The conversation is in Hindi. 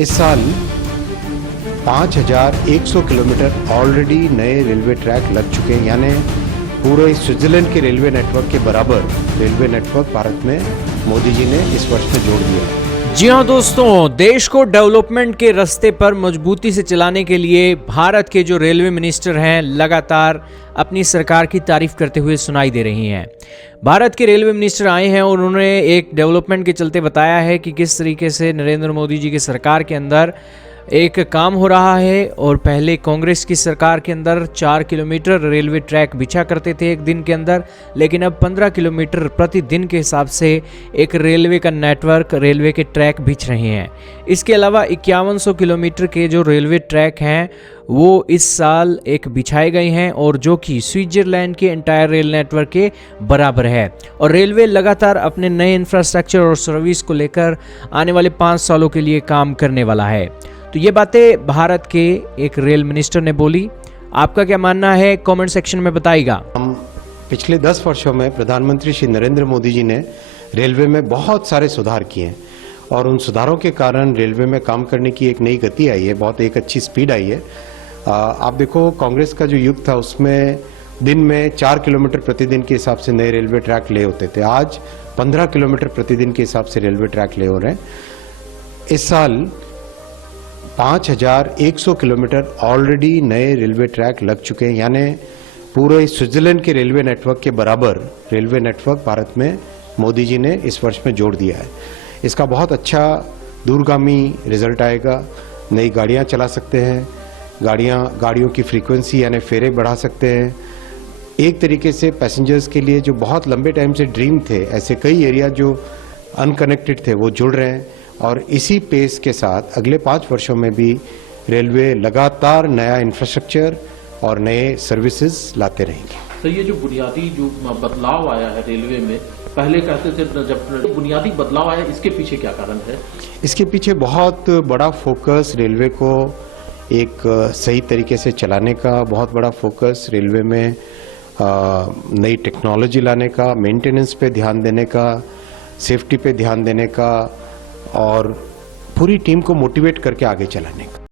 इस साल 5100 किलोमीटर ऑलरेडी नए रेलवे ट्रैक लग चुके हैं, यानी पूरे स्विट्जरलैंड के रेलवे नेटवर्क के बराबर रेलवे नेटवर्क भारत में मोदी जी ने इस वर्ष में जोड़ दिया है। जी हाँ दोस्तों, देश को डेवलपमेंट के रास्ते पर मजबूती से चलाने के लिए भारत के जो रेलवे मिनिस्टर हैं लगातार अपनी सरकार की तारीफ करते हुए सुनाई दे रही हैं। भारत के रेलवे मिनिस्टर आए हैं और उन्होंने एक डेवलपमेंट के चलते बताया है कि किस तरीके से नरेंद्र मोदी जी की सरकार के अंदर एक काम हो रहा है। और पहले कांग्रेस की सरकार के अंदर 4 किलोमीटर रेलवे ट्रैक बिछा करते थे एक दिन के अंदर, लेकिन अब 15 किलोमीटर प्रतिदिन के हिसाब से एक रेलवे का नेटवर्क, रेलवे के ट्रैक बिछ रहे हैं। इसके अलावा 5100 किलोमीटर के जो रेलवे ट्रैक हैं वो इस साल एक बिछाए गए हैं, और जो कि स्विट्जरलैंड के एंटायर रेल नेटवर्क के बराबर है। और रेलवे लगातार अपने नए इंफ्रास्ट्रक्चर और सर्विस को लेकर आने वाले 5 सालों के लिए काम करने वाला है। तो ये बातें भारत के एक रेल मिनिस्टर ने बोली। आपका क्या मानना है, कमेंट सेक्शन में बताइएगा। हम पिछले 10 वर्षों में प्रधानमंत्री श्री नरेंद्र मोदी जी ने रेलवे में बहुत सारे सुधार किए हैं, और उन सुधारों के कारण रेलवे में काम करने की एक नई गति आई है, बहुत एक अच्छी स्पीड आई है। आप देखो, कांग्रेस का जो युग था उसमें दिन में 4 किलोमीटर प्रतिदिन के हिसाब से नए रेलवे ट्रैक ले होते थे, आज 15 किलोमीटर प्रतिदिन के हिसाब से रेलवे ट्रैक ले हो रहे हैं। इस साल 5100 किलोमीटर ऑलरेडी नए रेलवे ट्रैक लग चुके हैं, यानी पूरे स्विट्जरलैंड के रेलवे नेटवर्क के बराबर रेलवे नेटवर्क भारत में मोदी जी ने इस वर्ष में जोड़ दिया है। इसका बहुत अच्छा दूरगामी रिजल्ट आएगा। नई गाड़ियां चला सकते हैं, गाड़ियों की फ्रीक्वेंसी यानी फेरे बढ़ा सकते हैं। एक तरीके से पैसेंजर्स के लिए जो बहुत लंबे टाइम से ड्रीम थे, ऐसे कई एरिया जो अनकनेक्टेड थे वो जुड़ रहे हैं, और इसी पेस के साथ अगले 5 वर्षों में भी रेलवे लगातार नया इंफ्रास्ट्रक्चर और नए सर्विसेज लाते रहेंगे। तो ये जो बुनियादी जो बदलाव आया है रेलवे में, पहले कहते थे जब बुनियादी बदलाव आया, इसके पीछे क्या कारण है? इसके पीछे बहुत बड़ा फोकस रेलवे को एक सही तरीके से चलाने का, बहुत बड़ा फोकस रेलवे में नई टेक्नोलॉजी लाने का, मेंटेनेंस पे ध्यान देने का, सेफ्टी पे ध्यान देने का, और पूरी टीम को मोटिवेट करके आगे चलाने का।